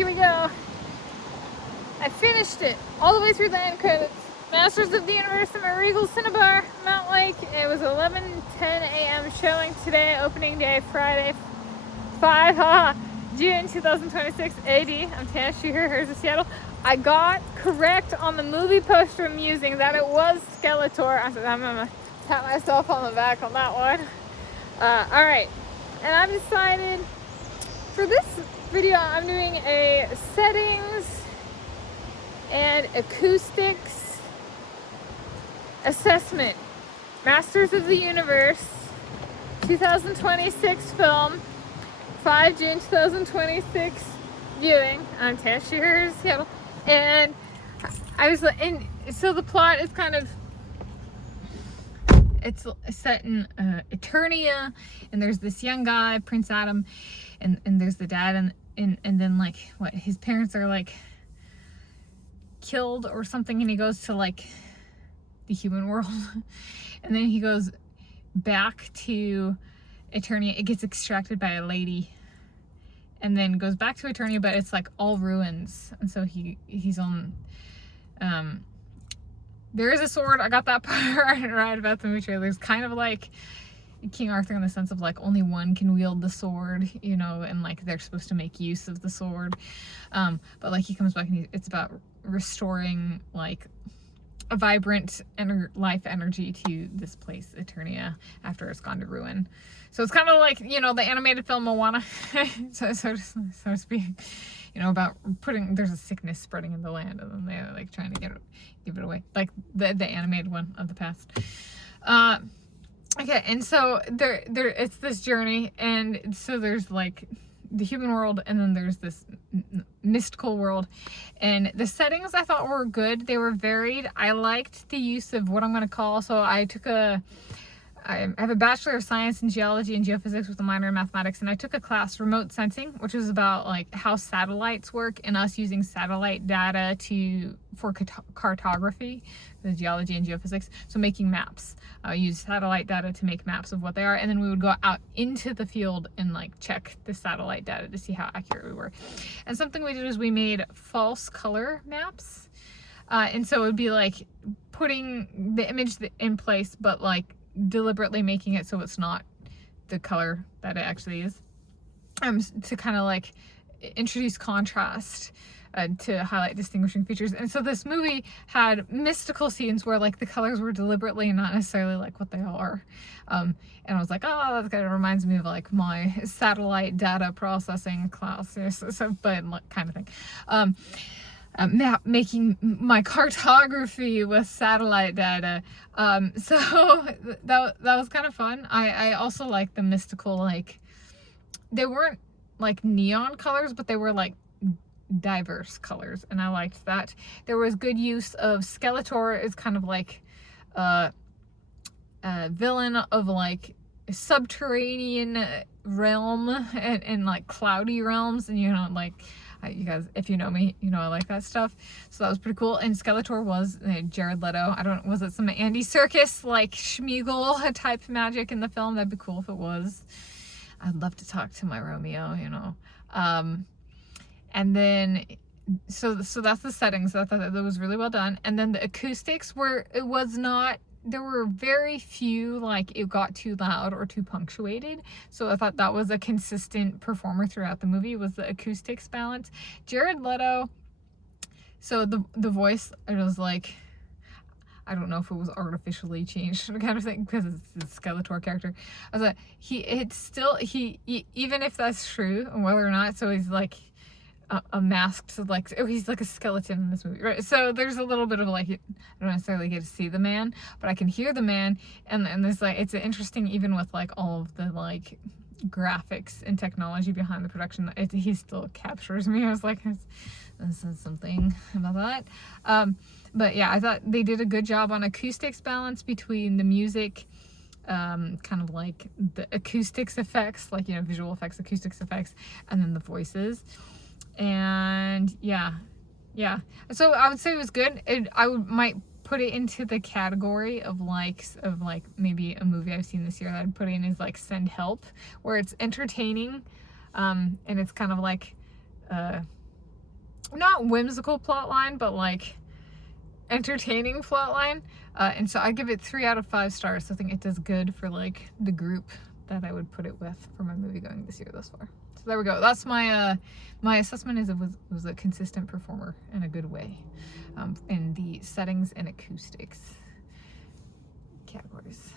here we go. I finished it all the way through the end credits. Masters of the Universe in my Regal Cinebarre Mountlake. It was 11:10 a.m. showing today, opening day Friday, 5 June 2026 AD. I'm Tanis, here, here's the Seattle. I got correct on the movie poster I'm using that it was Skeletor. I said I'm gonna pat myself on the back on that one. Alright, and I've decided for this video I'm doing a settings and acoustics assessment. Masters of the Universe 2026 film, 5 June 2026 viewing. I'm Tanis, here in Seattle. And I was in, so the plot is kind of, it's set in Eternia, and there's this young guy, Prince Adam, and there's the dad, and then like what, his parents are like killed or something, and he goes to like the human world, and then he goes back to Eternia. It gets extracted by a lady, and then goes back to Eternia, but it's like all ruins, and so he's on there is a sword. I got that part right about the movie trailers. Kind of like King Arthur in the sense of like only one can wield the sword, you know, and like they're supposed to make use of the sword. But like he comes back and it's about restoring like a vibrant life energy to this place, Eternia, after it's gone to ruin. So it's kind of like, you know, the animated film Moana, so to speak, you know, about there's a sickness spreading in the land, and then they're like trying to give it away, like the animated one of the past. Okay, and so there it's this journey, and so there's like the human world, and then there's this mystical world, and the settings I thought were good. They were varied. I liked the use of what I'm going to call, so I have a Bachelor of Science in Geology and Geophysics with a minor in Mathematics, and I took a class, Remote Sensing, which was about like how satellites work and us using satellite data for cartography, the geology and geophysics, so making maps. Use satellite data to make maps of what they are, and then we would go out into the field and like check the satellite data to see how accurate we were. And something we did is we made false color maps, and so it would be like putting the image in place, but like deliberately making it so it's not the color that it actually is, to kind of like introduce contrast, to highlight distinguishing features. And so this movie had mystical scenes where like the colors were deliberately not necessarily like what they are, and I was like, oh, that kind of reminds me of like my satellite data processing class, so but kind of thing. Making my cartography with satellite data. So that was kind of fun. I also like the mystical, like they weren't like neon colors, but they were like diverse colors, and I liked that. There was good use of Skeletor is kind of like a villain of like subterranean realm and like cloudy realms, and you know, like you guys, if you know me, you know I like that stuff. So that was pretty cool. And Skeletor was Jared Leto. Was it some Andy Serkis like Schmeagol type magic in the film? That'd be cool if it was. I'd love to talk to my Romeo, you know. And then so that's the settings. I thought that was really well done. And then the acoustics there were very few like it got too loud or too punctuated, so I thought that was a consistent performer throughout the movie, was the acoustics balance. Jared Leto, so the voice, it was like, I don't know if it was artificially changed kind of thing, because it's the Skeletor character. I was like, even if that's true, whether or not, so he's like a masked, like, oh, he's like a skeleton in this movie, right? So there's a little bit of like, I don't necessarily get to see the man, but I can hear the man, and there's like, it's interesting even with like all of the like graphics and technology behind the production, he still captures me. I was like, this is something about that. But yeah, I thought they did a good job on acoustics balance between the music, kind of like the acoustics effects, like, you know, visual effects, acoustics effects, and then the voices. And yeah, so I would say it was good. Might put it into the category of maybe a movie I've seen this year that I'd put in is like Send Help, where it's entertaining, and it's kind of like not whimsical plot line, but like entertaining plot line. And so I give it 3 out of 5 stars. I think it does good for like the group that I would put it with for my movie going this year thus far. So there we go. That's my my assessment is it was a consistent performer in a good way in the settings and acoustics categories.